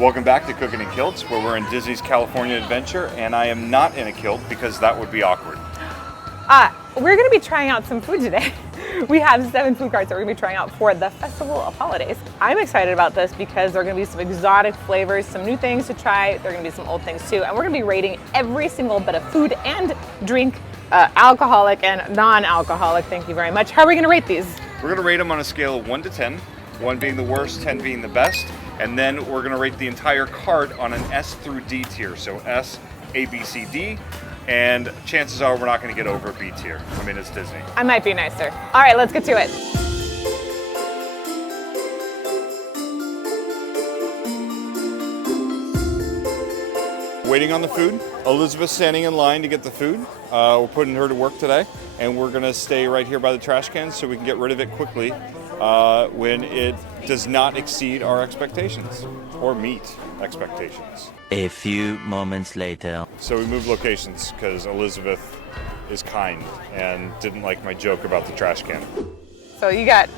Welcome back to Cooking in Kilts, where we're in Disney's California Adventure, and I am not in a kilt because that would be awkward. We're going to be trying out some food today. We have 7 food carts that we're going to be trying out for the Festival of Holidays. I'm excited about this because there are going to be some exotic flavors, some new things to try. There are going to be some old things too, and we're going to be rating every single bit of food and drink, alcoholic and non-alcoholic. Thank you very much. How are we going to rate these? We're going to rate them on a scale of 1 to 10, 1 being the worst, 10 being the best, and then we're going to rate the entire cart on an S through D tier. So S, A, B, C, D. And chances are we're not going to get over B tier. I mean, it's Disney. I might be nicer. All right, let's get to it. Waiting on the food. Elizabeth's standing in line to get the food. We're putting her to work today, and we're going to stay right here by the trash can so we can get rid of it quickly when it does not exceed our expectations or meet expectations. A few moments later. So we moved locations because Elizabeth is kind and didn't like my joke about the trash can. So you got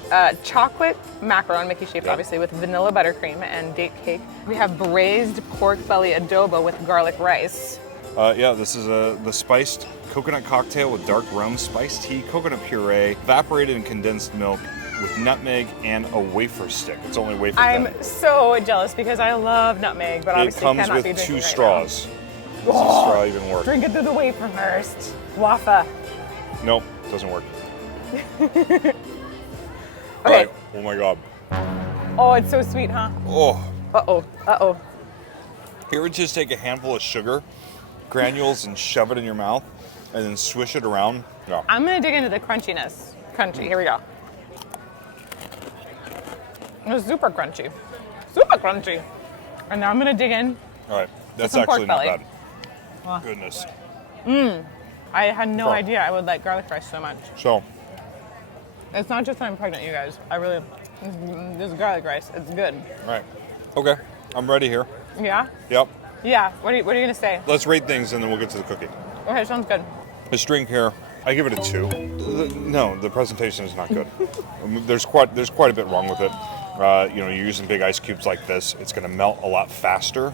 chocolate macaron, Mickey shaped obviously, with vanilla buttercream and date cake. We have braised pork belly adobo with garlic rice. Yeah, this is the spiced coconut cocktail with dark rum, spiced tea, coconut puree, evaporated and condensed milk with nutmeg and a wafer stick. It's only wafer thin. I'm so jealous because I love nutmeg, but obviously it cannot comes be with drinking 2 right straws. now. Does the straw even work? Drink it through the wafer first. Wafa. Nope, doesn't work. Okay. Right. Oh my God. Oh, it's so sweet, huh? Oh. Uh-oh, uh-oh. Here would just take a handful of sugar granules and shove it in your mouth and then swish it around. Yeah. I'm gonna dig into the crunchiness. Crunchy, here we go. It was super crunchy. Super crunchy. And now I'm gonna dig in. All right, that's some pork actually not belly. bad. Well. Goodness. I had no Oh. idea I would like garlic rice so much. So, It's not just that I'm pregnant, you guys. This is garlic rice. It's good. all right. Okay, I'm ready here. Yeah? Yep. Yeah. What are you gonna say? Let's rate things and then we'll get to the cooking. Okay, sounds good. This drink here, I give it a 2. No, the presentation is not good. There's quite a bit wrong with it. You're using big ice cubes like this. It's going to melt a lot faster,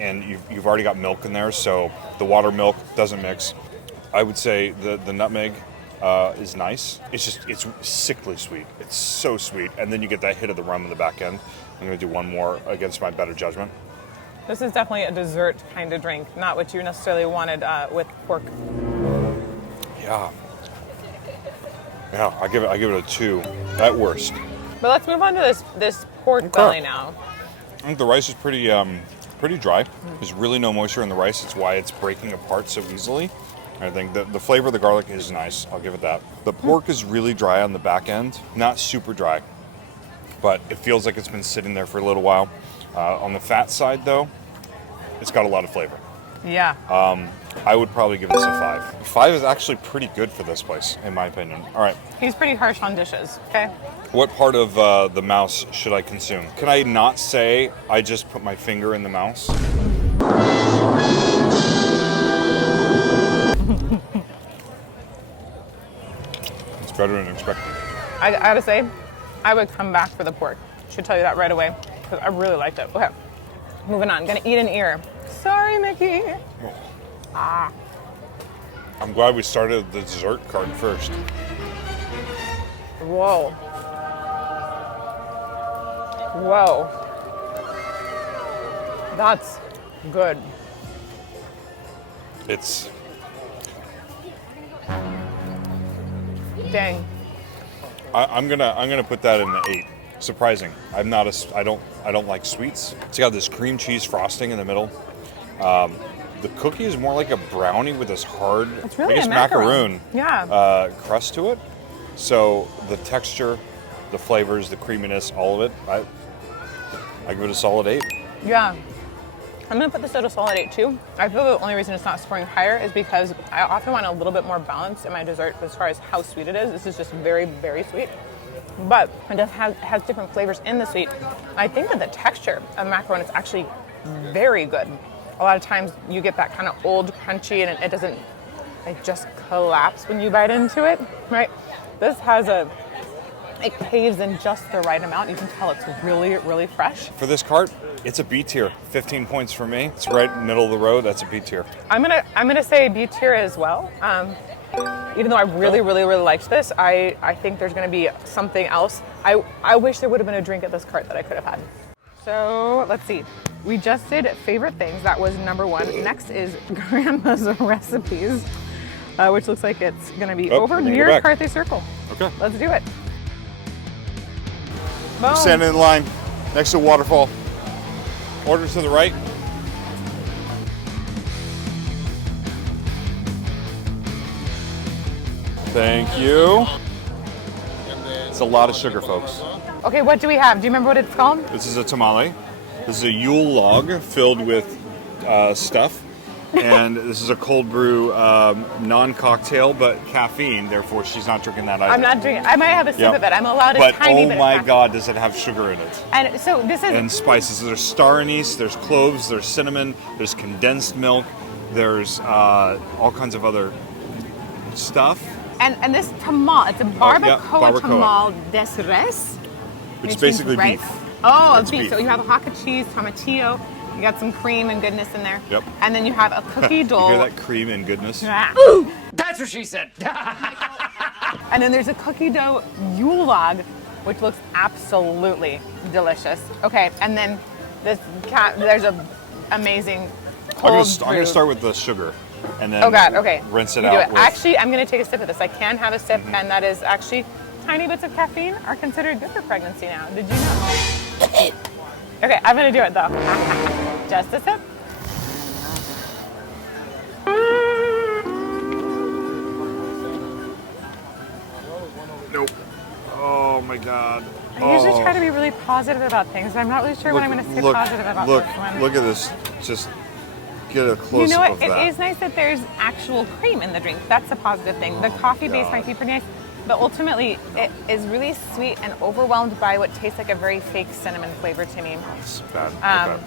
and you've already got milk in there, so the water milk doesn't mix. I would say the nutmeg is nice. It's sickly sweet. It's so sweet, and then you get that hit of the rum in the back end. I'm going to do one more against my better judgment. This is definitely a dessert kind of drink, not what you necessarily wanted with pork. Yeah. Yeah, I give it a 2 at worst. But let's move on to this pork belly now. I think the rice is pretty dry. There's really no moisture in the rice. It's why it's breaking apart so easily. I think the flavor of the garlic is nice. I'll give it that. The pork is really dry on the back end, not super dry, but it feels like it's been sitting there for a little while. On the fat side, though, it's got a lot of flavor. Yeah. I would probably give this a 5. 5 is actually pretty good for this place, in my opinion. All right. He's pretty harsh on dishes, okay? What part of the mouse should I consume? Can I not say I just put my finger in the mouse? It's better than expected. I gotta say, I would come back for the pork. Should tell you that right away, because I really liked it. Okay, moving on. Gonna eat an ear. Sorry, Mickey. Ah. I'm glad we started the dessert cart first. Whoa. Whoa. That's good. It's Dang. I'm gonna put that in the 8. Surprising. I don't like sweets. It's got this cream cheese frosting in the middle. The cookie is more like a brownie with this hard, It's really I guess, a macaron. macaroon crust to it. So the texture, the flavors, the creaminess, all of it, I give it a solid 8. Yeah. I'm gonna put this at a solid 8 too. I feel the only reason it's not scoring higher is because I often want a little bit more balance in my dessert as far as how sweet it is. This is just very, very sweet. But it does has different flavors in the sweet. I think that the texture of macaron is actually very good. A lot of times you get that kind of old crunchy and it doesn't, it just collapse when you bite into it, right? This has a It caves in just the right amount. You can tell it's really, really fresh. For this cart, it's a B tier. 15 points for me. It's right in the middle of the road. That's a B tier. I'm gonna say B tier as well. Even though I really, really, really liked this, I think there's gonna be something else. I wish there would have been a drink at this cart that I could have had. So let's see. We just did favorite things. That was number 1. Next is grandma's recipes, which looks like it's gonna be over near Carthay Circle. Okay. Let's do it. Boom. I'm standing in line next to a waterfall. Order to the right. Thank you. It's a lot of sugar, folks. Okay, what do we have? Do you remember what it's called? This is a tamale. This is a Yule log filled with stuff. And this is a cold brew non-cocktail, but caffeine. Therefore, she's not drinking that either. I'm not drinking. I might have a sip of it. I'm allowed a tiny bit of oh my caffeine. God, does it have sugar in it? And so this is... And spices. There's star anise, there's cloves, there's cinnamon, there's condensed milk, there's all kinds of other stuff. And this tamal, it's a barbacoa, barbacoa. tamal des res. Which is means basically rice. beef. Oh, It's beef. beef. So you have a haka cheese, tomatillo, you got some cream and goodness in there. Yep. And then you have a cookie dough. You hear that cream and goodness? That's what she said. And then there's a cookie dough Yule log, which looks absolutely delicious. Okay, and then there's a amazing cold I'm gonna start with the sugar, and then Oh God, okay. rinse it You do out. it. Actually, I'm gonna take a sip of this. I can have a sip, and that is actually tiny bits of caffeine are considered good for pregnancy now. Did you know? Okay, I'm gonna do it though. Just a sip. Nope. Oh my God. I usually try to be really positive about things, but I'm not really sure what I'm going to say positive about this one. Look at this. Just get a close-up You know what? of that. It is nice that there's actual cream in the drink. That's a positive thing. The coffee base might be pretty nice, but ultimately it is really sweet and overwhelmed by what tastes like a very fake cinnamon flavor to me. It's bad. Okay.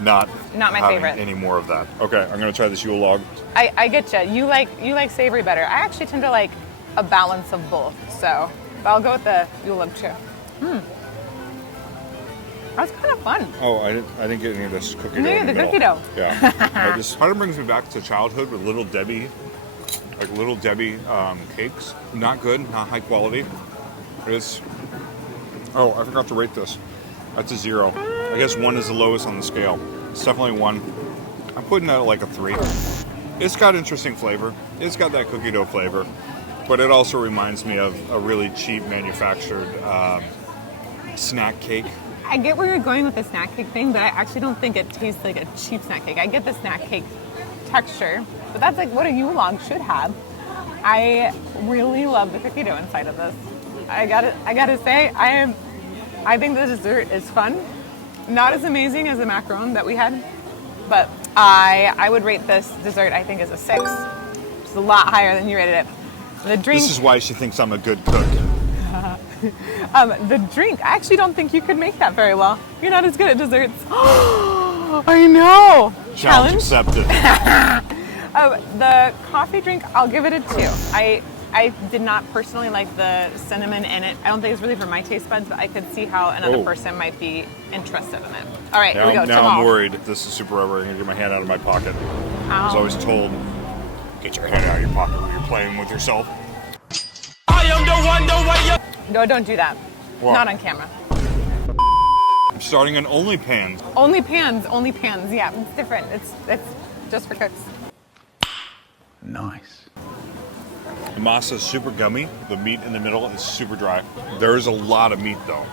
Not my having favorite. any more of that. Okay, I'm gonna try this Yule log. I get you. You like savory better. I actually tend to like a balance of both. So, but I'll go with the Yule log too. That was kind of fun. Oh, I didn't get any of this cookie dough. No, in the middle. cookie dough. Yeah. This kind of brings me back to childhood with Little Debbie, cakes. Not good, not high quality. It's. Oh, I forgot to rate this. That's a 0. I guess 1 is the lowest on the scale. It's definitely 1. I'm putting that at like a 3. It's got interesting flavor. It's got that cookie dough flavor, but it also reminds me of a really cheap manufactured snack cake. I get where you're going with the snack cake thing, but I actually don't think it tastes like a cheap snack cake. I get the snack cake texture, but that's like what a Yule log should have. I really love the cookie dough inside of this. I gotta say, I think the dessert is fun. Not as amazing as the macaron that we had, but I would rate this dessert, I think, as a 6. Which is a lot higher than you rated it. The drink. This is why she thinks I'm a good cook. The drink, I actually don't think you could make that very well. You're not as good at desserts. I know. Challenge accepted. The coffee drink, I'll give it a 2. I did not personally like the cinnamon in it. I don't think it's really for my taste buds, but I could see how another person might be interested in it. All right, here we go. Now I'm worried if this is super rubber. I'm going to get my hand out of my pocket. I was always told, get your hand out of your pocket when you're playing with yourself. I am the one, the way you... No, don't do that. What? Not on camera. I'm starting an OnlyPans. Only pans. Yeah, it's different. It's just for cooks. Nice. The masa is super gummy. The meat in the middle is super dry. There is a lot of meat though.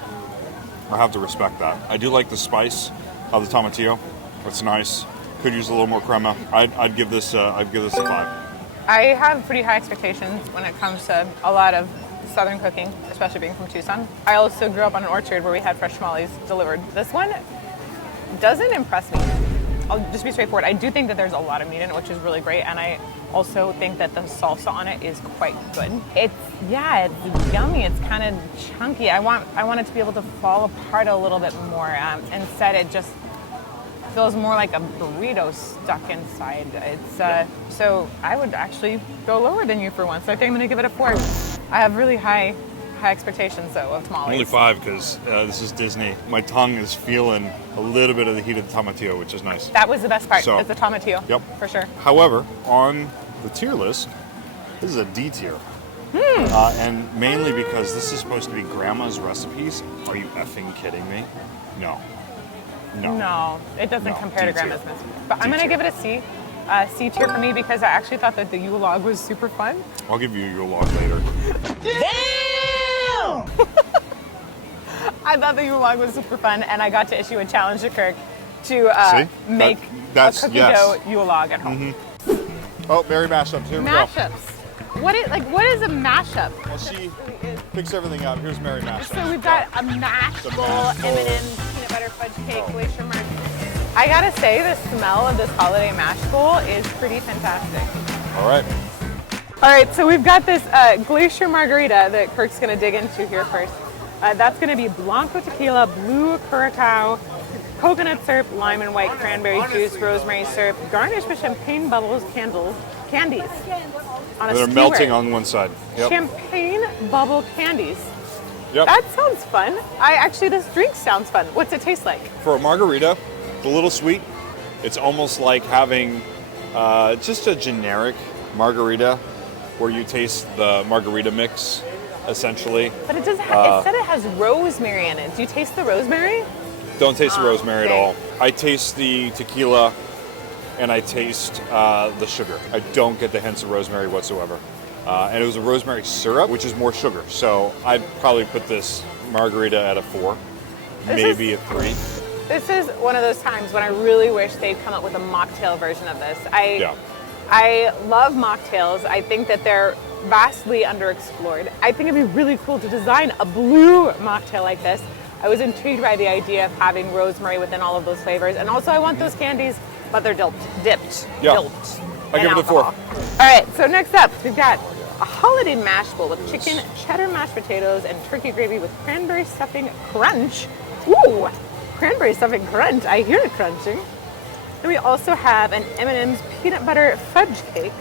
I have to respect that. I do like the spice of the tomatillo. It's nice. Could use a little more crema. I'd give this a 5. I have pretty high expectations when it comes to a lot of Southern cooking, especially being from Tucson. I also grew up on an orchard where we had fresh tamales delivered. This one doesn't impress me. I'll just be straightforward. I do think that there's a lot of meat in it, which is really great, and I also think that the salsa on it is quite good. It's yummy. It's kind of chunky. I want it to be able to fall apart a little bit more. Instead, it just feels more like a burrito stuck inside. It's so I would actually go lower than you for once. So I think I'm going to give it a 4. I have really high high expectations though of tamales. Only 5 because this is Disney. My tongue is feeling a little bit of the heat of the tomatillo, which is nice. That was the best part. So, is the tomatillo. Yep. For sure. However, on the tier list, this is a D tier. And mainly because this is supposed to be grandma's recipes. Are you effing kidding me? No. No, it doesn't No, compare to D tier. grandma's recipe. But I'm D going to tier. give it a C. C tier for me because I actually thought that the Yule log was super fun. I'll give you your log later. I thought the Yule log was super fun, and I got to issue a challenge to Kirk to See? make That's a cookie yes. dough Yule log at home. Oh, Merry Mashups. Here we go. Mashups. What is a mashup? Well, she picks everything up. Here's Merry Mashups. So we've got a mash The bowl, mash bowl. M&M's, peanut butter fudge cake, glacier margarita. I gotta say, the smell of this holiday mash bowl is pretty fantastic. All right. All right, so we've got this glacier margarita that Kirk's gonna dig into here first. That's gonna be Blanco tequila, blue curacao, coconut syrup, lime and white cranberry juice, rosemary syrup, garnished with champagne bubbles, candies. On a They're skewer. melting on one side. Yep. Champagne bubble candies. Yep. That sounds fun. This drink sounds fun. What's it taste like? For a margarita, it's a little sweet. It's almost like having just a generic margarita where you taste the margarita mix, essentially. But it does have, it said it has rosemary in it. Do you taste the rosemary? Don't taste the rosemary at okay. all. I taste the tequila and I taste the sugar. I don't get the hints of rosemary whatsoever. And it was a rosemary syrup, which is more sugar. So I'd probably put this margarita at a 4, maybe a 3. This is one of those times when I really wish they'd come up with a mocktail version of this. I love mocktails. I think that they're vastly underexplored. I think it'd be really cool to design a blue mocktail like this. I was intrigued by the idea of having rosemary within all of those flavors. And also I want those candies, but they're dipped. Yeah. Dipped I give in it a 4. alcohol. All right, so next up, we've got a holiday mash bowl with chicken, cheddar mashed potatoes, and turkey gravy with cranberry stuffing crunch. Ooh, cranberry stuffing crunch. I hear it crunching. And we also have an M&M's peanut butter fudge cake.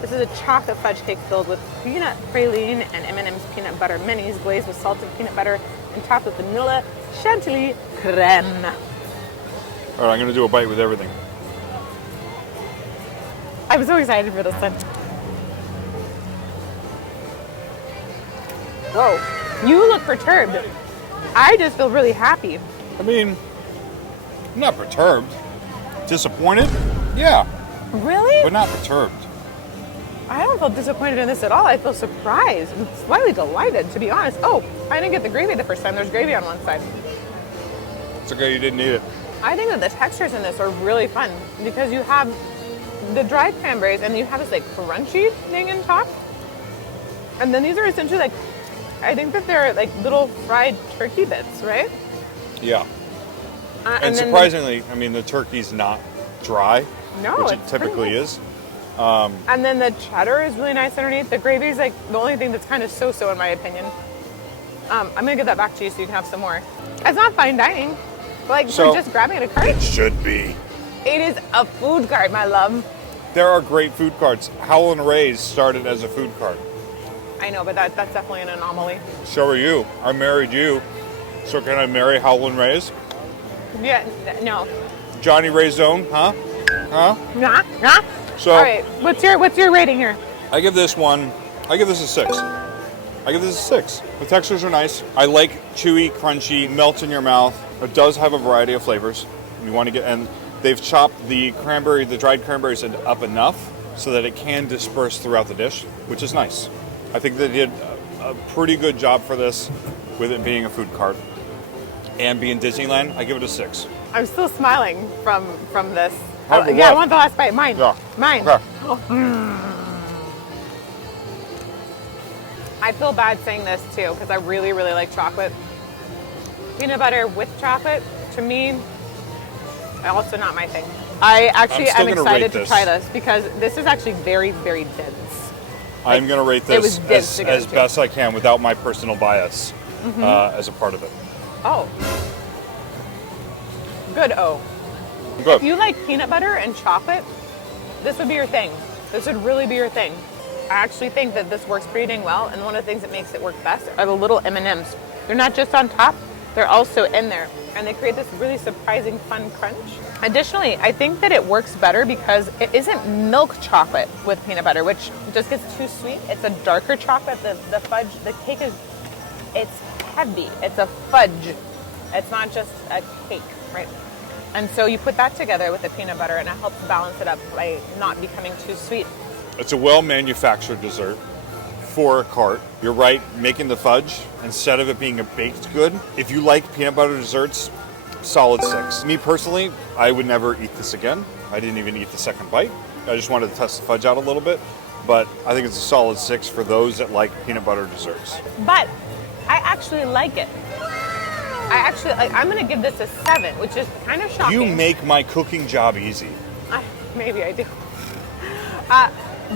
This is a chocolate fudge cake filled with peanut praline and M&M's peanut butter minis glazed with salted peanut butter and topped with vanilla chantilly creme. All right, I'm gonna do a bite with everything. I'm so excited for this one. Whoa, you look perturbed. I just feel really happy. I mean, I'm not perturbed. Disappointed? Yeah, Really? but not perturbed. I don't feel disappointed in this at all. I feel surprised and slightly delighted, to be honest. Oh, I didn't get the gravy the first time. There's gravy on one side. It's okay, you didn't eat it. I think that the textures in this are really fun because you have the dried cranberries and you have this like crunchy thing in top. And then these are essentially like, I think that they're like little fried turkey bits, right? Yeah. And then surprisingly, I mean, the turkey's not dry, No, which it it's typically pretty is. And then the cheddar is really nice underneath. The gravy is like the only thing that's kind of so-so in my opinion. I'm gonna give that back to you so you can have some more. It's not fine dining. Like So- we're just grabbing at a cart. It should be. It is a food cart, my love. There are great food carts. Howlin' Ray's started as a food cart. I know, but that's definitely an anomaly. So are you. I married you. So can I marry Howlin' Ray's? Yeah, no. Johnny Ray's Zone, huh? Huh? Nah, nah. So All right, what's your rating here? I give this a 6. I give this a 6. The textures are nice. I like chewy, crunchy, melts in your mouth. It does have a variety of flavors. You want to get, and they've chopped the dried cranberries up enough so that it can disperse throughout the dish, which is nice. I think they did a pretty good job for this with it being a food cart. And being Disneyland, I give it a 6. I'm still smiling from this. Have the Yeah, I what? want the last bite. Mine. Yeah. Mine. Okay. I feel bad saying this too because I really, really like chocolate. Peanut butter with chocolate, to me, also not my thing. I actually I'm am still gonna excited rate to this. try this because this is actually very, very dense. I'm going to rate it was this dense to get as into. best I can without my personal bias as a part of it. Oh. Good O. Good. If you like peanut butter and chocolate, this would be your thing. This would really be your thing. I actually think that this works pretty dang well, and one of the things that makes it work best are the little M&Ms. They're not just on top, they're also in there, and they create this really surprising fun crunch. Additionally, I think that it works better because it isn't milk chocolate with peanut butter, which just gets too sweet. It's a darker chocolate. The fudge, the cake it's heavy. It's a fudge. It's not just a cake, right? And so you put that together with the peanut butter, and it helps balance it up by not becoming too sweet. It's a well-manufactured dessert for a cart. You're right, making the fudge, instead of it being a baked good, if you like peanut butter desserts, solid 6. Me personally, I would never eat this again. I didn't even eat the second bite. I just wanted to test the fudge out a little bit, but I think it's a solid 6 for those that like peanut butter desserts. But I actually like it. I'm gonna give this a 7, which is kind of shocking. You make my cooking job easy. Maybe I do.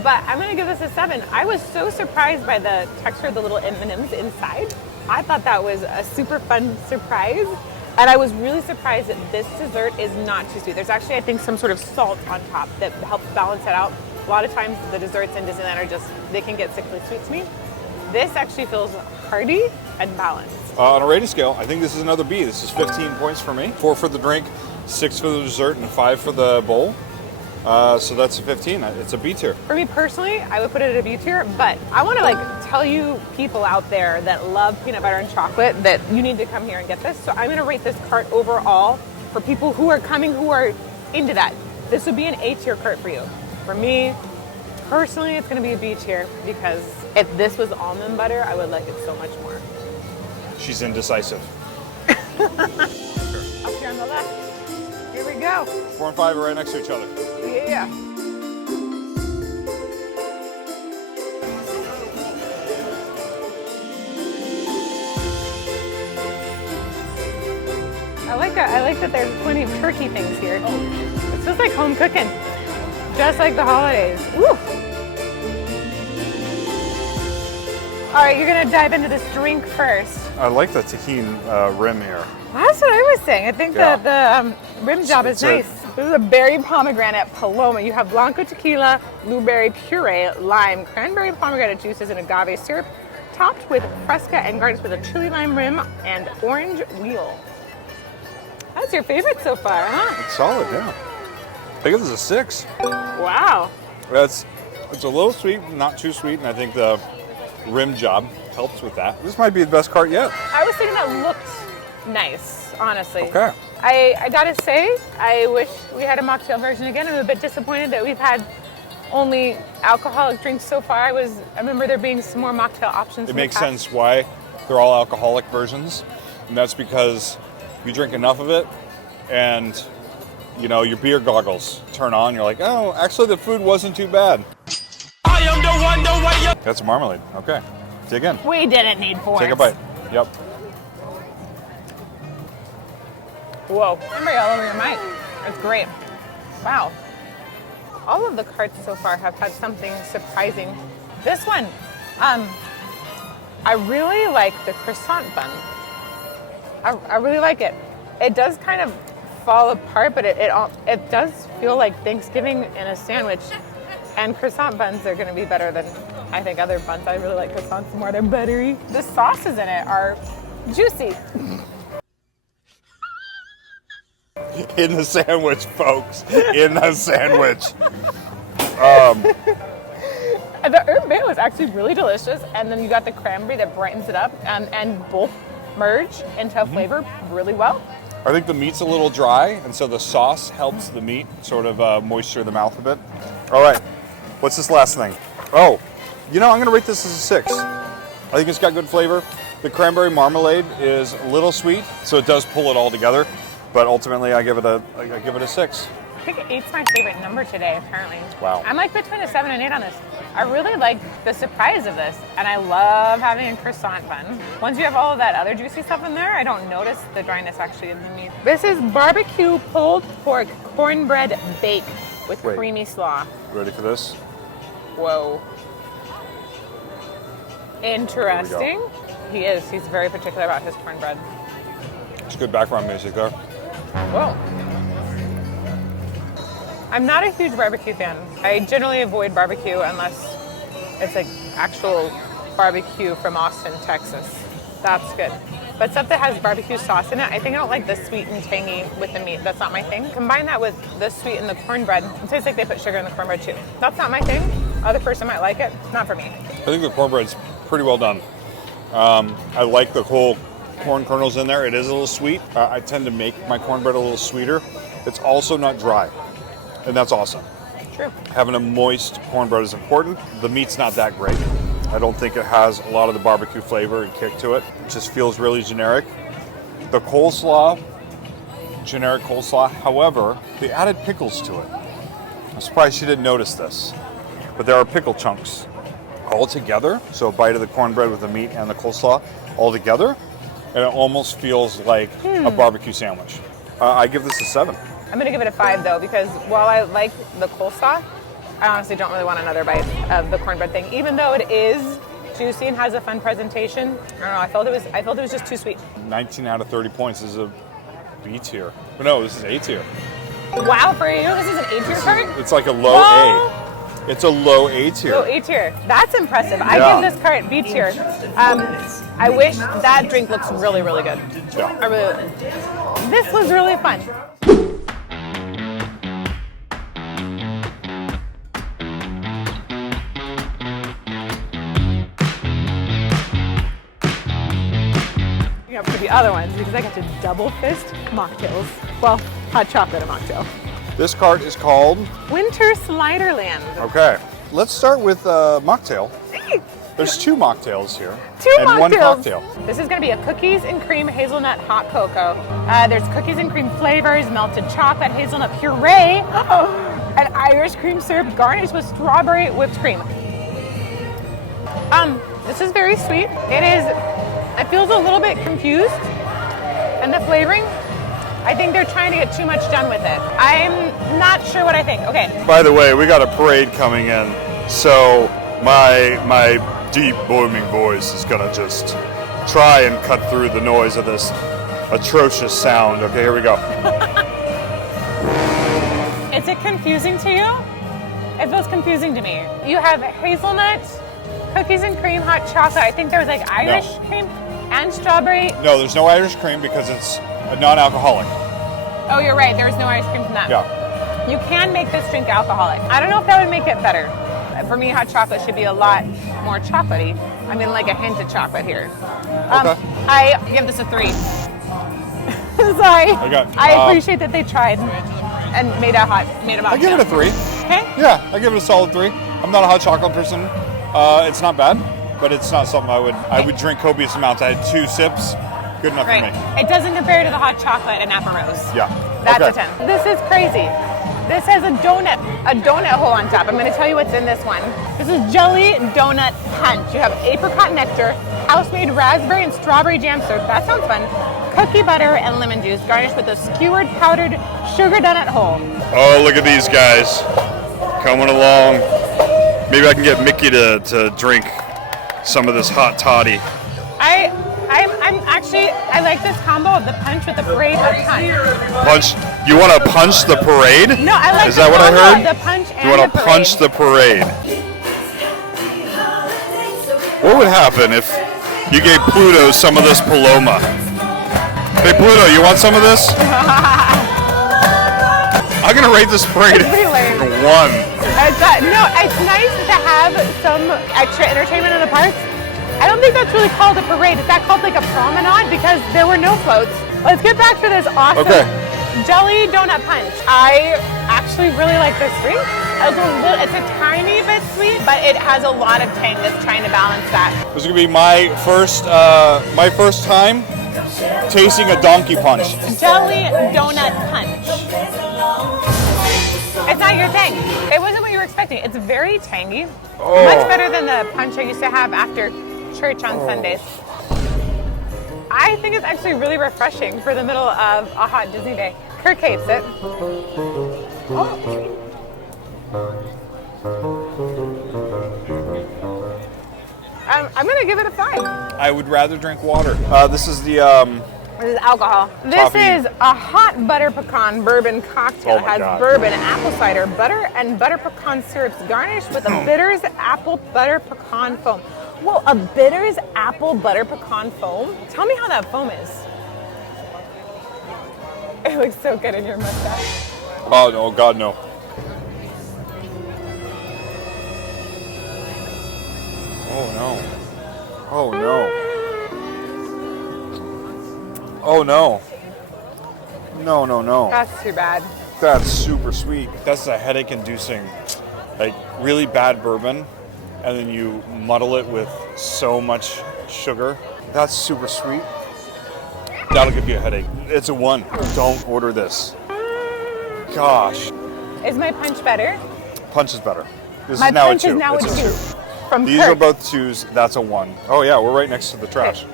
But I'm gonna give this a 7. I was so surprised by the texture of the little M&Ms inside. I thought that was a super fun surprise. And I was really surprised that this dessert is not too sweet. There's actually, I think, some sort of salt on top that helps balance it out. A lot of times the desserts in Disneyland they can get sickly sweet to me. This actually feels hearty and balanced. On a rating scale, I think this is another B. This is 15 points for me. 4 for the drink, 6 for the dessert, and 5 for the bowl. So that's a 15. It's a B tier. For me personally, I would put it at a B tier, but I want to tell you people out there that love peanut butter and chocolate that you need to come here and get this. So I'm going to rate this cart overall for people who are coming who are into that. This would be an A tier cart for you. For me, personally, it's going to be a B tier because if this was almond butter, I would like it so much more. She's indecisive. Up here on the left. Here we go. 4 and 5 are right next to each other. Yeah. I like that there's plenty of turkey things here. It's just like home cooking. Just like the holidays. Woo! All right, you're gonna dive into this drink first. I like the tahini rim here. That's what I was saying. I think Yeah. the rim job is nice. This is a berry pomegranate paloma. You have Blanco tequila, blueberry puree, lime, cranberry pomegranate juices, and agave syrup, topped with fresca and garnished with a chili lime rim and orange wheel. That's your favorite so far, huh? It's solid, yeah. I think this is a 6. Wow. It's a little sweet, not too sweet, and I think the rim job helps with that. This might be the best cart yet. I was thinking that looked nice, honestly. Okay. I gotta say, I wish we had a mocktail version again. I'm a bit disappointed that we've had only alcoholic drinks so far. I remember there being some more mocktail options. It makes sense why they're all alcoholic versions, and that's because you drink enough of it, and your beer goggles turn on. You're like, oh, actually the food wasn't too bad. I am the one, the way you... That's marmalade. Okay, dig in. We didn't need forks. Take a bite. Yep. Whoa, cranberry all over your mic. It's great. Wow. All of the carts so far have had something surprising. This one, I really like the croissant bun. I really like it. It does kind of fall apart, but it does feel like Thanksgiving in a sandwich. And croissant buns are going to be better than, I think, other buns. I really like croissants more. They're buttery. The sauces in it are juicy. In the sandwich, folks. In the sandwich. The herb mayo is actually really delicious, and then you got the cranberry that brightens it up, and both merge into flavor really well. I think the meat's a little dry, and so the sauce helps the meat sort of moisture the mouth a bit. All right, what's this last thing? Oh, I'm going to rate this as a 6. I think it's got good flavor. The cranberry marmalade is a little sweet, so it does pull it all together. But ultimately, I give it a 6. I think 8's my favorite number today, apparently. Wow. I'm like between a 7 and 8 on this. I really like the surprise of this, and I love having a croissant bun. Once you have all of that other juicy stuff in there, I don't notice the dryness actually in the meat. This is barbecue pulled pork cornbread bake with creamy slaw. Ready for this? Whoa. Interesting. He is. He's very particular about his cornbread. It's good background music there. Whoa. I'm not a huge barbecue fan. I generally avoid barbecue unless It's like actual barbecue from Austin, Texas. That's good. But stuff that has barbecue sauce in it, I think I don't like the sweet and tangy with the meat. That's not my thing. Combine that with the sweet and the cornbread. It tastes like they put sugar in the cornbread too. That's not my thing. Other person might like it. Not for me. I think the cornbread's pretty well done. I like the whole corn kernels in there. It is a little sweet. I tend to make my cornbread a little sweeter. It's also not dry, and that's awesome. True. Having a moist cornbread is important. The meat's not that great. I don't think it has a lot of the barbecue flavor and kick to it. It just feels really generic. The coleslaw, generic coleslaw. However, they added pickles to it. I'm surprised you didn't notice this, but there are pickle chunks all together. So a bite of the cornbread with the meat and the coleslaw all together, and it almost feels like a barbecue sandwich. I give this a 7. I'm gonna give it a 5 though, because while I like the coleslaw, I honestly don't really want another bite of the cornbread thing, even though it is juicy and has a fun presentation. I don't know. I felt it was just too sweet. 19 out of 30 points is a B tier. But no, this is A tier. Wow, for you, this is an A tier card? It's like a low A. It's a low A tier. Low A tier. That's impressive. Yeah. I give this card B tier. I wish that drink looks really, really good. Yeah. This was really fun. For the other ones, because I got to double fist mocktails. Well, hot chocolate and mocktail. This cart is called Winter Sliderland. Okay. Let's start with mocktail. There's 2 mocktails here. 2 and mocktails. 1 cocktail. This is going to be a cookies and cream hazelnut hot cocoa. There's cookies and cream flavors, melted chocolate, hazelnut puree, and Irish cream syrup garnished with strawberry whipped cream. This is very sweet. It feels a little bit confused. And the flavoring, I think they're trying to get too much done with it. I'm not sure what I think. Okay. By the way, we got a parade coming in, so my deep booming voice is gonna just try and cut through the noise of this atrocious sound. Okay, here we go. Is it confusing to you? It feels confusing to me. You have hazelnut, cookies and cream, hot chocolate. I think there's like Irish cream and strawberry. No, there's no Irish cream because it's a non-alcoholic. Oh, you're right. There's no Irish cream from that. Yeah. You can make this drink alcoholic. I don't know if that would make it better. For me, hot chocolate should be a lot more chocolatey. I mean, like a hint of chocolate here. Okay. I give this a 3. Sorry. Okay. I appreciate that they tried and made a mocktail. I give it a 3. Okay. Yeah, I give it a solid 3. I'm not a hot chocolate person. It's not bad, but it's not something I would drink copious amounts. I had 2 sips. Good enough Right. for me. It doesn't compare to the hot chocolate and Napa Rose. Yeah. That's Okay. a 10. This is crazy. This has a donut hole on top. I'm going to tell you what's in this one. This is jelly donut punch. You have apricot nectar, house-made raspberry and strawberry jam syrup. That sounds fun. Cookie butter and lemon juice, garnished with a skewered powdered sugar donut hole. Oh, look at these guys coming along. Maybe I can get Mickey to drink some of this hot toddy. I like this combo of the punch with the parade a ton. Punch? You want to punch the parade? No, I like Is the that what I combo heard? of the punch and You want the to parade. punch the parade. What would happen if you gave Pluto some of this Paloma? Hey Pluto, you want some of this? I'm gonna rate this parade It's pretty lame. 1. It's nice to have some extra entertainment in the parks. I don't think that's really called a parade. Is that called like a promenade? Because there were no floats. Let's get back to this awesome jelly donut punch. I actually really like this drink. It's a tiny bit sweet, but it has a lot of tang that's trying to balance that. This is gonna be my first time tasting a donkey punch. Jelly donut punch. It's not your thing. It wasn't what you were expecting. It's very tangy. Oh. Much better than the punch I used to have after church on Sundays. I think it's actually really refreshing for the middle of a hot Disney day. Kirk hates it. I'm gonna give it a 5. I would rather drink water. This is the This is alcohol. This Toffee. is a hot butter pecan bourbon cocktail. Oh It my has God. bourbon, apple cider, butter, and butter pecan syrups garnished with a bitters apple butter pecan foam. Whoa, a bitters apple butter pecan foam? Tell me how that foam is. It looks so good in your mustache. Oh no, God no. Oh no. Oh no. Oh no. No, no, no. That's too bad. That's super sweet. That's a headache inducing, like really bad bourbon, and then you muddle it with so much sugar. That's super sweet. That'll give you a headache. It's a 1. Don't order this. Gosh. Is my punch better? Punch is better. This My is now punch a 2. is now It's a 2. From These Kirk. are both 2s. That's a 1. Oh yeah, we're right next to the trash.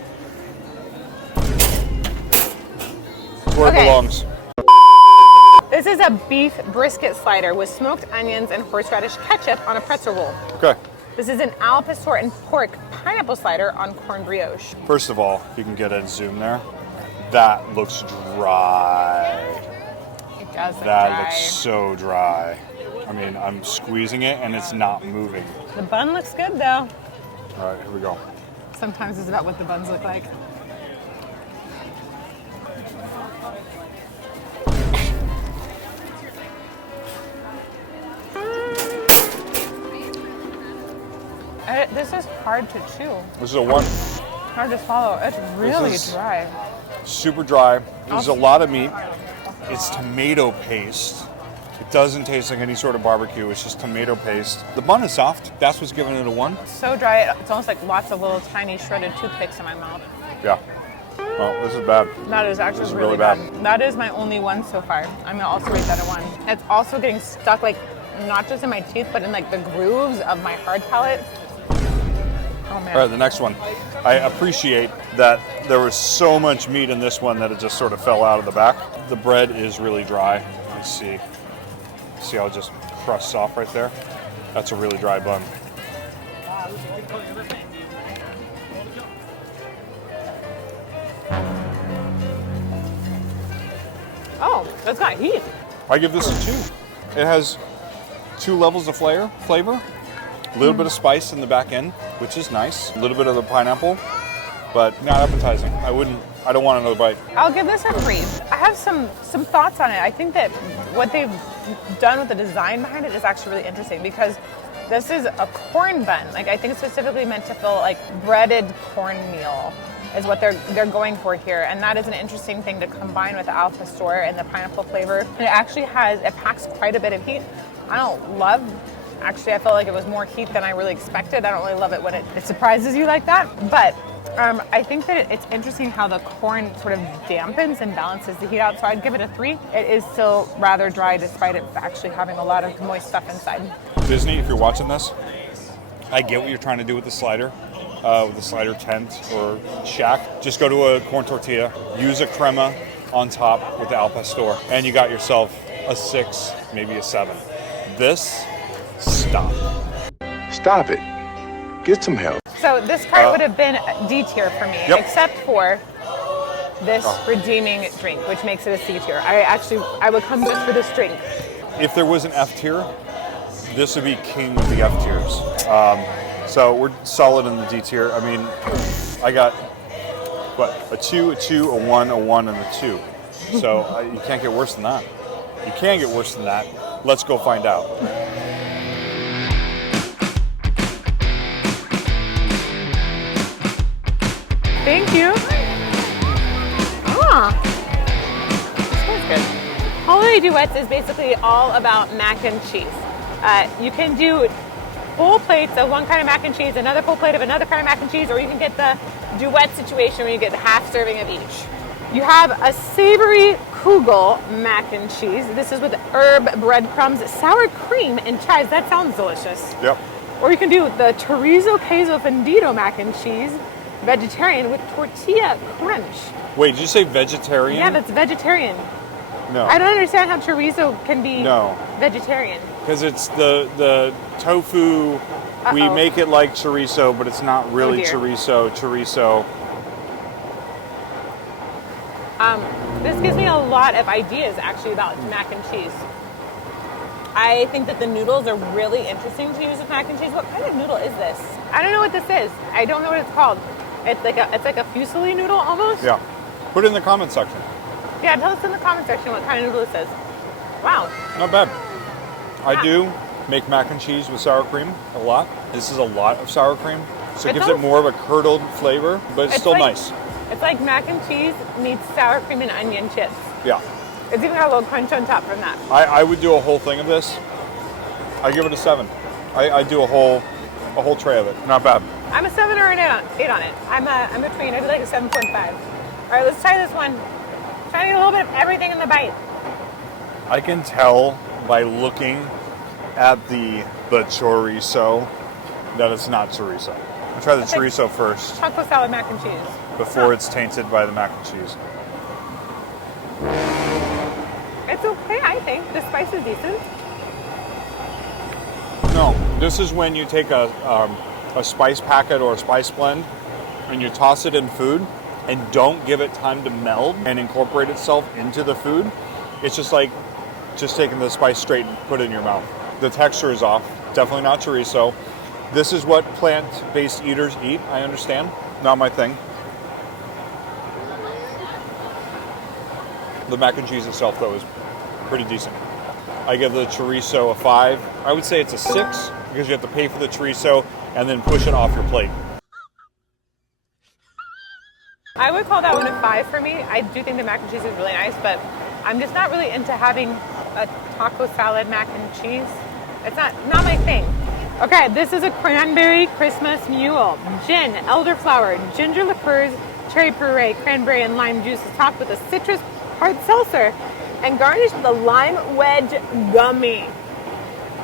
It's where Okay. it belongs. This is a beef brisket slider with smoked onions and horseradish ketchup on a pretzel roll. Okay. This is an al pastor and pork pineapple slider on corn brioche. First of all, you can get a zoom there. That looks dry. It does look That dry. looks so dry. I mean, I'm squeezing it and it's not moving. The bun looks good though. All right, here we go. Sometimes it's about what the buns look like. This is hard to chew. This is a 1. Hard to swallow. It's really is- dry. Super dry. There's a lot of meat. It's tomato paste. It doesn't taste like any sort of barbecue. It's just tomato paste. The bun is soft. That's what's giving it a 1. So dry, it's almost like lots of little tiny shredded toothpicks in my mouth. Yeah. Well, this is bad. That is actually This is really really bad. bad. That is my only one so far. I'm gonna also rate that a 1. It's also getting stuck like not just in my teeth, but in like the grooves of my hard palate. Oh man. All right, the next one. I appreciate that there was so much meat in this one that it just sort of fell out of the back. The bread is really dry. Let's see. See how it just crusts off right there? That's a really dry bun. Oh, that's got heat. I give this a 2. It has 2 levels of flavor, a little bit of spice in the back end, which is nice. A little bit of the pineapple, but not appetizing. I don't want another bite. I'll give this a 3. I have some thoughts on it. I think that what they've done with the design behind it is actually really interesting because this is a corn bun. Like I think specifically meant to fill like breaded cornmeal is what they're going for here, and that is an interesting thing to combine with the al pastor and the pineapple flavor. And it actually it packs quite a bit of heat. Actually, I felt like it was more heat than I really expected. I don't really love it when it surprises you like that, but I think that it's interesting how the corn sort of dampens and balances the heat out, so I'd give it a 3. It is still rather dry despite it actually having a lot of moist stuff inside. Disney, if you're watching this, I get what you're trying to do with the slider tent or shack. Just go to a corn tortilla, use a crema on top with the al pastor, and you got yourself a 6, maybe a 7. This, stop. Stop it. Get some help. So this cart would have been D tier for me, Yep. except for this redeeming drink, which makes it a C tier. I would come just for this drink. If there was an F tier, this would be king of the F tiers. So we're solid in the D tier. I mean, I got, a 2, a 1, a 1, and a 2. So you can't get worse than that. You can get worse than that. Let's go find out. Thank you. This smells good. Holiday Duets is basically all about mac and cheese. You can do full plates of one kind of mac and cheese, another full plate of another kind of mac and cheese, or you can get the duet situation where you get half serving of each. You have a savory kugel mac and cheese. This is with herb, breadcrumbs, sour cream, and chives. That sounds delicious. Yep. Or you can do the chorizo queso fundido mac and cheese, vegetarian with tortilla crunch. Wait, did you say vegetarian? Yeah, that's vegetarian. No. I don't understand how chorizo can be No. vegetarian. Because it's the tofu. We Uh-oh. make it like chorizo, but it's not really dear. chorizo. This gives me a lot of ideas actually about mac and cheese. I think that the noodles are really interesting to use with mac and cheese. What kind of noodle is this? I don't know what this is. I don't know what it's called. It's like a fusilli noodle almost. Yeah. Put it in the comment section. Yeah, tell us in the comment section what kind of noodle this is. Wow. Not bad. Yeah. I do make mac and cheese with sour cream a lot. This is a lot of sour cream, so it It's gives it more of a curdled flavor, but it's still like, nice. It's like mac and cheese meets sour cream and onion chips. Yeah. It's even got a little crunch on top from that. I would do a whole thing of this. I give it a 7. I do a whole tray of it. Not bad. I'm a 7 or an 8 on it. I'm between. I do like a 7.5. All right, let's try this one. Trying to get a little bit of everything in the bite. I can tell by looking at the chorizo that it's not chorizo. I'll try the It's like chorizo first Taco salad mac and cheese. before it's tainted by the mac and cheese. It's okay, I think. The spice is decent. No, this is when you take a spice packet or a spice blend and you toss it in food and don't give it time to meld and incorporate itself into the food. It's just like taking the spice straight and put it in your mouth. The texture is off. Definitely not chorizo. This is what plant-based eaters eat, I understand. Not my thing. The mac and cheese itself, though, is pretty decent. I give the chorizo a 5. I would say it's a 6 because you have to pay for the chorizo and then push it off your plate. I would call that one a 5 for me. I do think the mac and cheese is really nice, but I'm just not really into having a taco salad mac and cheese. It's not my thing. Okay, this is a cranberry Christmas mule. Gin, elderflower, ginger liqueurs, cherry puree, cranberry and lime juice is topped with a citrus hard seltzer and garnished with a lime wedge gummy.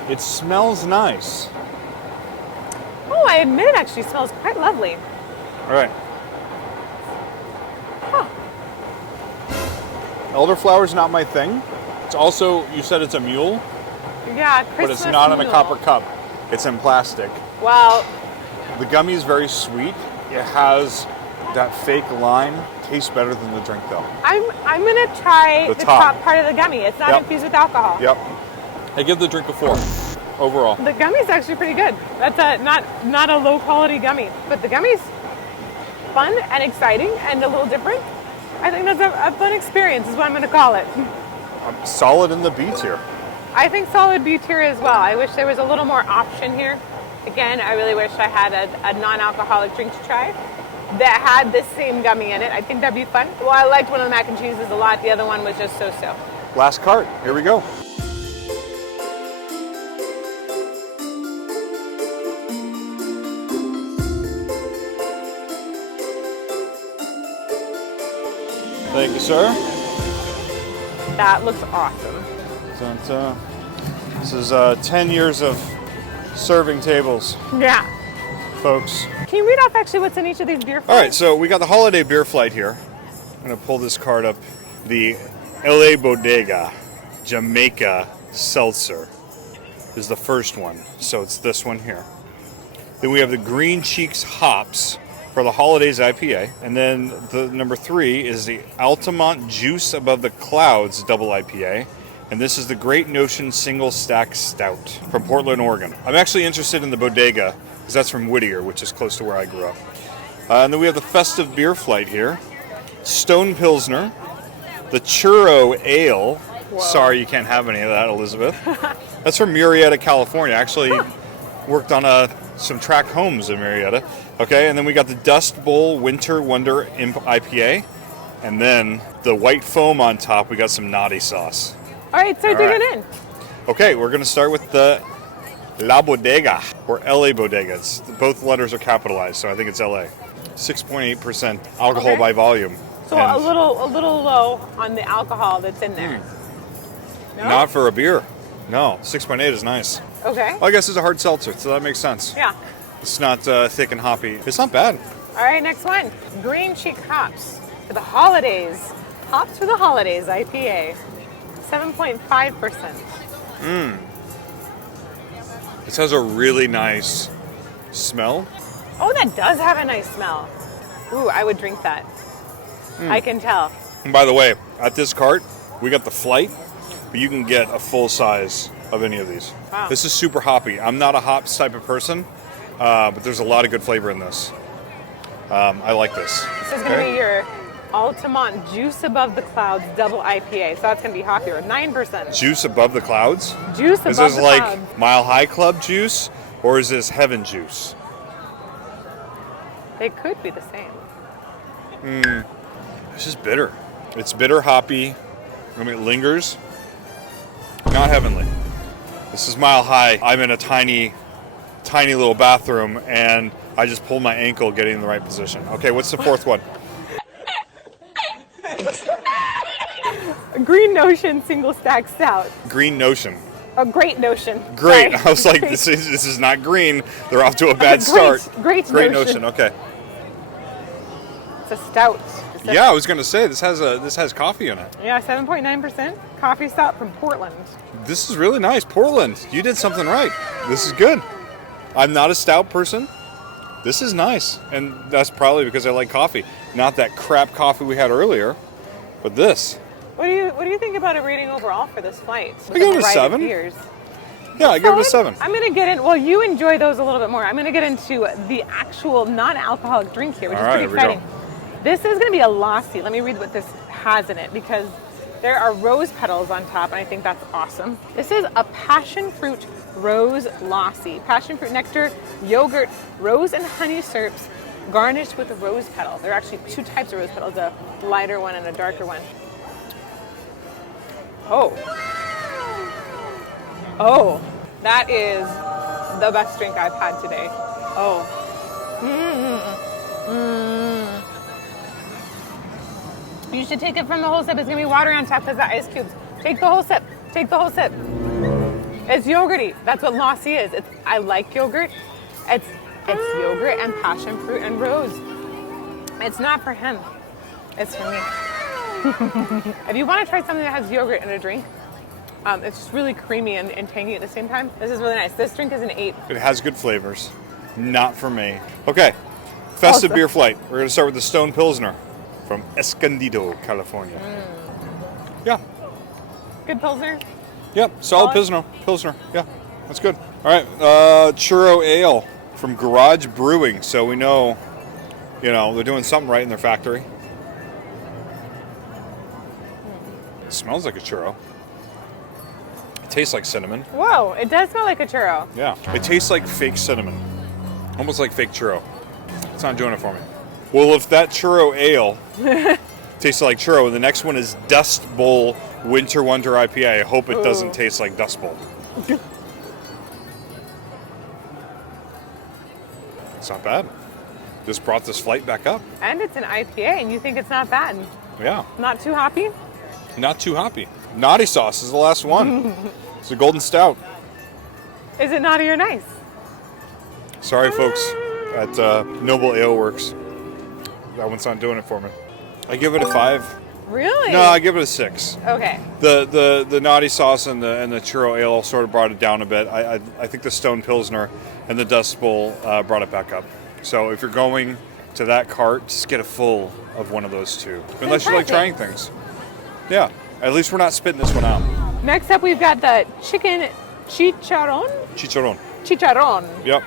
It smells nice. Oh, I admit it actually smells quite lovely. All right. Huh. Elderflower's not my thing. It's also, you said it's a mule, Yeah, Christmas but it's not in a mule. copper cup. It's in plastic. Well, The gummy is very sweet. It has that fake lime. Tastes better than the drink, though. I'm gonna try The the top. top part of the gummy. It's not Yep. infused with alcohol. Yep. I give the drink a 4 overall. The gummy's actually pretty good. That's not a low quality gummy, but the gummy's fun and exciting and a little different. I think that's a fun experience is what I'm going to call it. I'm solid in the B tier. I think solid B tier as well. I wish there was a little more option here. Again, I really wish I had a non-alcoholic drink to try that had this same gummy in it. I think that'd be fun. Well, I liked one of the mac and cheeses a lot. The other one was just so-so. Last cart. Here we go. Thank you, sir. That looks awesome. This is 10 years of serving tables, Yeah. folks. Can you read off actually what's in each of these beer All right, flights? so we got the holiday beer flight here. I'm gonna pull this card up. The LA Bodega Jamaica Seltzer is the first one. So it's this one here. Then we have the Green Cheeks Hops for the Holidays IPA. And then the number 3 is the Altamont Juice Above the Clouds Double IPA. And this is the Great Notion Single Stack Stout from Portland, Oregon. I'm actually interested in the Bodega because that's from Whittier, which is close to where I grew up. And then we have the Festive Beer Flight here. Stone Pilsner. The Churro Ale. Whoa. Sorry you can't have any of that, Elizabeth. That's from Murrieta, California. Actually worked on some track homes in Murrieta. Okay, and then we got the Dust Bowl Winter Wonder IPA. And then the white foam on top, we got some naughty sauce. All right, start All right. digging in. Okay, we're going to start with the La Bodega, or LA Bodega. Both letters are capitalized, so I think it's LA. 6.8% alcohol Okay. by volume. So And a little low on the alcohol that's in there. No? Not for a beer. No, 6.8 is nice. Okay. Well, I guess it's a hard seltzer, so that makes sense. Yeah. It's not thick and hoppy. It's not bad. All right, next one. Green Cheek Hops for the holidays. Hops for the holidays IPA. 7.5%. This has a really nice smell. Oh, that does have a nice smell. Ooh, I would drink that. I can tell. And by the way, at this cart, we got the flight, but you can get a full size of any of these. Wow. This is super hoppy. I'm not a hops type of person, but there's a lot of good flavor in this. I like this. This is going to be your Altamont Juice Above the Clouds Double IPA. So that's going to be hoppier. 9%. Juice above the clouds? Juice above Is this the like clouds. Mile High Club juice, or is this heaven juice? They could be the same. This is bitter. It's bitter, hoppy. I mean, it lingers. Not heavenly. This is Mile High. I'm in a tiny little bathroom, and I just pulled my ankle getting in the right position. Okay, what's the fourth one? Green Notion Single Stack Stout. Green Notion. A Great Notion. Great. Sorry. I was like, Great. this is not green. They're off to a bad start. Great Great Notion. Notion. Okay. It's a stout. Yeah, I was gonna say this has coffee in it. Yeah, 7.9% coffee stout from Portland. This is really nice. Portland, you did something right. This is good. I'm not a stout person. This is nice, and that's probably because I like coffee. Not that crap coffee we had earlier, but this. What do you think about a rating overall for this flight? I give it a 7. Beers? Yeah, I give it a Solid? 7. I'm gonna get in. Well, you enjoy those a little bit more. I'm gonna get into the actual non-alcoholic drink here, which All is right, pretty here we go. exciting. This is gonna be a lassi. Let me read what this has in it because there are rose petals on top, and I think that's awesome. This is a passion fruit rose lassi. Passion fruit nectar, yogurt, rose and honey syrups, garnished with a rose petal. There are actually 2 types of rose petals, a lighter one and a darker one. Oh, that is the best drink I've had today. Oh. You should take it from the whole sip. It's gonna be water on top because the ice cubes. Take the whole sip. Take the whole sip. It's yogurty. That's what lassi is. I like yogurt. It's yogurt and passion fruit and rose. It's not for him. It's for me. If you want to try something that has yogurt in a drink, it's just really creamy and tangy at the same time. This is really nice. This drink is an 8. It has good flavors. Not for me. Okay, festive Also- beer flight. We're gonna start with the Stone Pilsner from Escondido, California. Yeah. Good Pilsner. Yep, solid Pilsner. Yeah, that's good. All right, Churro Ale from Garage Brewing. So we know, they're doing something right in their factory. It smells like a churro. It tastes like cinnamon. Whoa, it does smell like a churro. Yeah, it tastes like fake cinnamon, almost like fake churro. It's not doing it for me. Well, if that Churro Ale tastes like churro, and the next one is Dust Bowl Winter Wonder IPA, I hope it doesn't taste like Dust Bowl. It's not bad. Just brought this flight back up. And it's an IPA, and you think it's not bad. Yeah, Not too hoppy. not too hoppy. Naughty Sauce is the last one. It's a golden stout. Is it naughty or nice? Sorry, folks, at Noble Ale Works. That one's not doing it for me. I give it a 5. Really? No, I give it a 6. Okay. The Naughty Sauce and the Churro Ale sort of brought it down a bit. I think the Stone Pilsner and the Dust Bowl brought it back up. So if you're going to that cart, just get a full of one of those 2. Unless you like trying things. Yeah. At least we're not spitting this one out. Next up, we've got the chicken chicharron. Chicharron. Yep.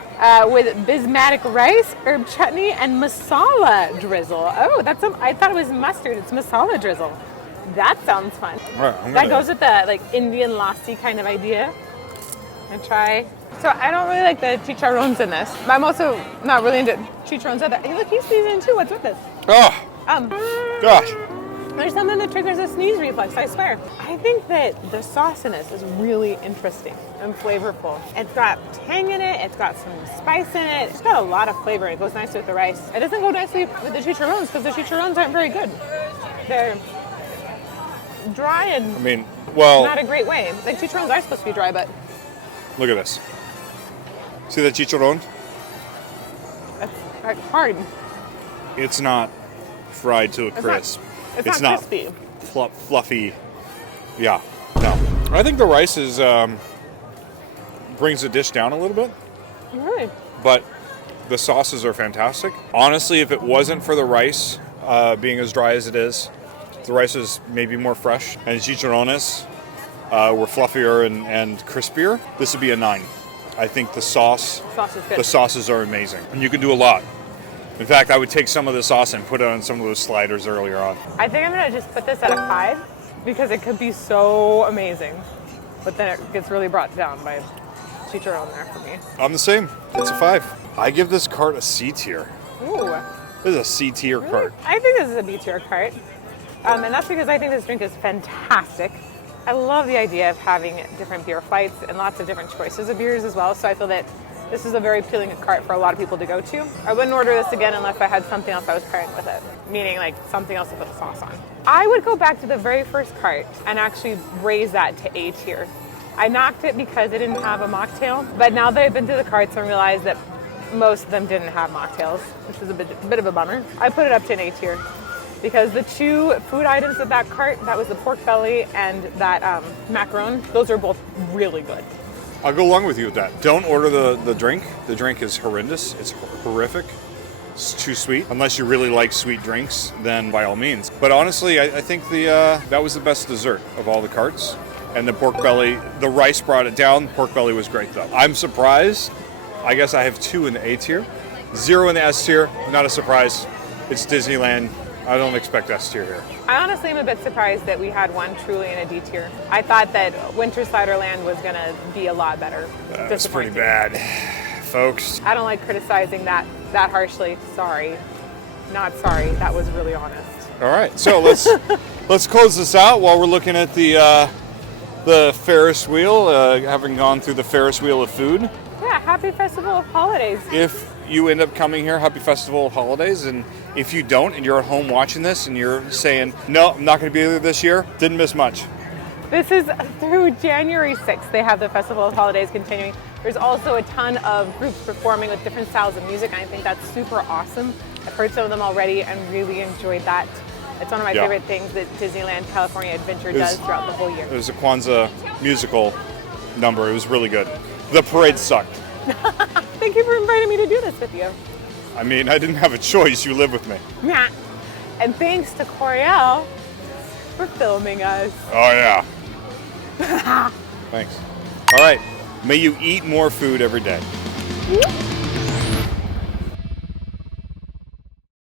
With basmati rice, herb chutney, and masala drizzle. Oh, I thought it was mustard. It's masala drizzle. That sounds fun. All right, That goes with the Indian lassi kind of idea. And try. So I don't really like the chicharrones in this. I'm also not really into chicharrones either. Hey, look, he's sneezing too. What's with this? Oh, gosh. There's something that triggers a sneeze reflex, I swear. I think that the sauce in this is really interesting and flavorful. It's got tang in it, it's got some spice in it, it's got a lot of flavor. It goes nicely with the rice. It doesn't go nicely with the chicharrones because the chicharrones aren't very good. They're dry and not a great way. Like chicharrones are supposed to be dry, but Look at this. See that chicharron? it's like hard. It's not fried to a crisp. It's not crispy. Fluffy. Yeah. No. I think the rice is brings the dish down a little bit, Really? but the sauces are fantastic. Honestly, if it wasn't for the rice being as dry as it is, The rice is maybe more fresh, and chicharrones were fluffier and crispier. This would be a 9. I think the sauce Sauce is good. the sauces are amazing, and you can do a lot. In fact, I would take some of the sauce and put it on some of those sliders earlier on. I think I'm gonna just put this at a 5 because it could be so amazing, but then it gets really brought down by chicharron there for me. I'm the same. It's a 5. I give this cart a C tier. Ooh, This is a C tier cart. I think this is a B tier cart, and that's because I think this drink is fantastic. I love the idea of having different beer flights and lots of different choices of beers as well. So I feel that this is a very appealing cart for a lot of people to go to. I wouldn't order this again unless I had something else I was pairing with it, meaning like something else to put the sauce on. I would go back to the very first cart and actually raise that to A tier. I knocked it because it didn't have a mocktail, but now that I've been through the carts and realized that most of them didn't have mocktails, which is a bit of a bummer, I put it up to an A tier because the 2 food items of that cart, that was the pork belly and that macaron, those are both really good. I'll go along with you with that. Don't order the drink. The drink is horrendous. It's horrific. It's too sweet. Unless you really like sweet drinks, then by all means. But honestly, I think that was the best dessert of all the carts. And the pork belly, the rice brought it down. Pork belly was great though. I'm surprised. I guess I have 2 in the A tier, 0 in the S tier. Not a surprise. It's Disneyland. I don't expect S tier here. I honestly am a bit surprised that we had one truly in a D tier. I thought that Winter Ciderland was gonna be a lot better. That's pretty bad, folks. I don't like criticizing that harshly. Sorry. Not sorry. That was really honest. All right, so let's close this out while we're looking at the Ferris wheel, having gone through the Ferris wheel of food. Yeah, happy Festival of Holidays. If you end up coming here, happy Festival of Holidays, and if you don't and you're at home watching this and you're saying, no, I'm not going to be there this year, didn't miss much. This is through January 6th. They have the Festival of Holidays continuing. There's also a ton of groups performing with different styles of music, and I think that's super awesome. I've heard some of them already and really enjoyed that. It's one of my favorite things that Disneyland California Adventure does throughout the whole year. It was a Kwanzaa musical number. It was really good. The parade sucked. Thank you for inviting me to do this with you. I mean, I didn't have a choice. You live with me. Yeah. And thanks to Coriel for filming us. Oh, yeah. Thanks. All right. May you eat more food every day.